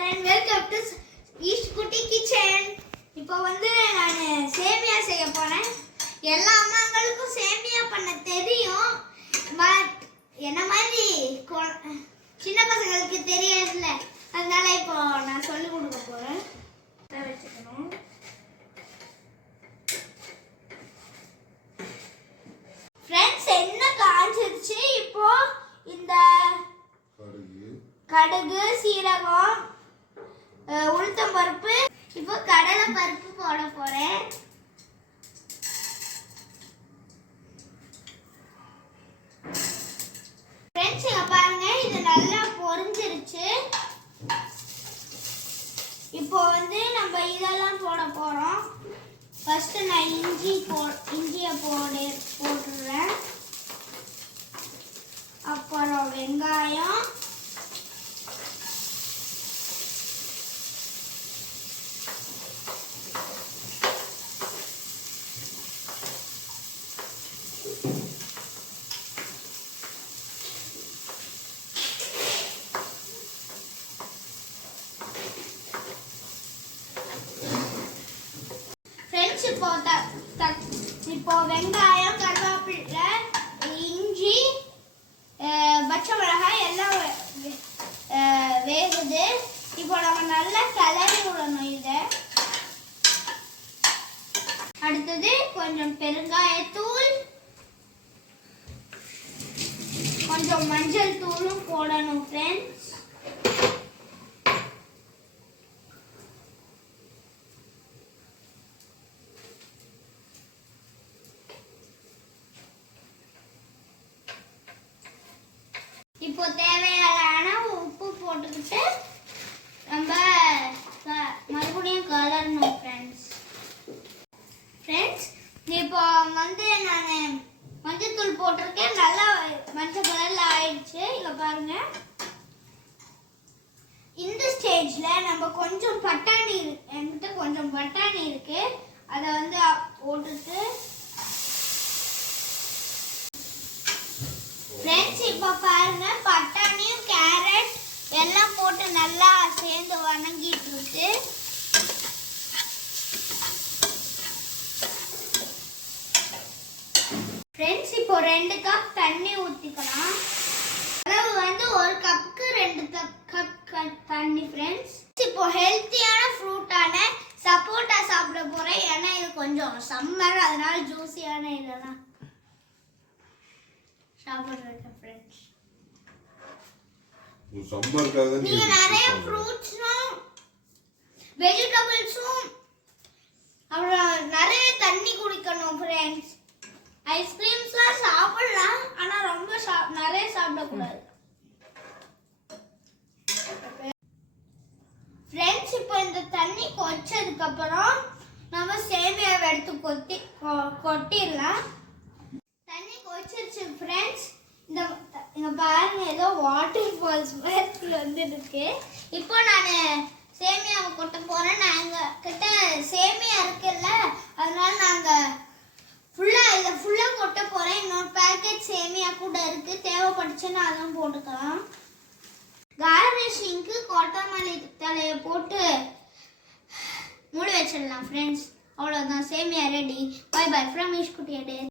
Sister and welcome to Eeshkutti kitchen. இப்போ நான் சேமியா செய்ய போறேன். எல்லா அம்மாங்களுக்கும் சேமியா பண்ண தெரியும். பட் என்ன மாதிரி சின்ன பசங்களுக்கு தெரியாதுல்ல. அதனால இப்போ நான் சொல்லி கொடுக்க போறேன். வச்சுக்கணும். फ्रेंड्स என்ன காஞ்சிருச்சு. இப்போ இந்த கடுகு சீரகம் உளுத்தம் பருப்பு இப்போ கடலை பருப்பு போட போறேன். फ्रेंड्स இங்க பாருங்க, இது நல்லா பொரிஞ்சிருச்சு. இப்போ நம்ம இதெல்லாம் போட போறோம். ஃபர்ஸ்ட் நான் இஞ்சியை போட்டுறேன். அப்புறம் வெங்காயம், இப்போ வெங்காயம், கருவேப்பிலை, இஞ்சி, பச்சை மிளகாய் எல்லாம் வேகுது. இப்போ நம்ம நல்லா கிளறி விடணும். இதை அடுத்தது கொஞ்சம் பெருங்காயத்தூள், கொஞ்சம் மஞ்சள் தூளும் போடணும் ஃப்ரெண்ட்ஸ். இப்போ தேவையான உப்பு போட்டுக்கிட்டு நம்ம மறுபடியும் கலரணும் ஃப்ரெண்ட்ஸ். இப்போ நான் மஞ்சத்தூள் போட்டிருக்கேன். நல்லா மஞ்சள் கலர்ல ஆயிடுச்சு. இங்க பாருங்க. இந்த ஸ்டேஜ்ல நம்ம கொஞ்சம் பட்டாணி என்கிட்ட கொஞ்சம் பட்டாணி இருக்கு. அதை போட்டுட்டு ஃப்ரெண்ட்ஸ் இப்போ பாருங்க, பட்டாணியும் கேரட் எல்லாம் போட்டு நல்லா சேர்ந்து வணங்கிட்டு இருக்கு. ஃப்ரெண்ட்ஸ் இப்போ 2 கப் தண்ணி ஊற்றிக்கலாம். அளவு 1 கப்புக்கு 2 கப் தண்ணி ஃப்ரெண்ட்ஸ். இப்போ ஹெல்த்தியான ஃப்ரூட்டான சப்போட்டா சாப்பிட போறேன். ஏன்னா இது கொஞ்சம் சம்மர், அதனால ஜூஸியான இதெல்லாம் சாப்பிடுறேன் ஃப்ரெண்ட்ஸ். சம்மர்க்காக நீங்க நிறைய ஃப்ரூட்ஸும் வெஜிடபிள்ஸும் அப்புறம் நிறைய தண்ணி குடிக்கணும் ஃப்ரெண்ட்ஸ். ஐஸ்கிரீம்ஸ்லாம் சாப்பிடலாம், ஆனா ரொம்ப நிறைய சாப்பிடக்கூடாது ஃப்ரெண்ட்ஸ். இப்போ இந்த தண்ணி கொச்சதுக்கு அப்புறம் நம்ம சேமியாவை எடுத்து கொட்டிடலாம். தண்ணி கொச்சிருச்சு ஃப்ரெண்ட்ஸ். இங்க பாருங்க, ஏதோ வாட்டர் ஃபால்ஸ் மாதிரி இருக்கு. இப்போ நான் சேமியாவை கொட்ட போறேன். நாங்க கிட்ட சேமியா இருக்குல்ல, அதனால நாங்க இதை ஃபுல்லா கொட்ட போறேன். இன்னொரு பேக்கெட் சேமியா கூட இருக்கு. தேவைப்பட்டுச்சுன்னா அதான் போட்டுக்கலாம். கார்னிஷிங்க்கு கொத்தமல்லி தலையை போட்டு மூடி வச்சிடலாம் ஃப்ரெண்ட்ஸ். அவ்வளோதான், சேமியா ரெடி. Bye bye from ஈஷ்குட்டி.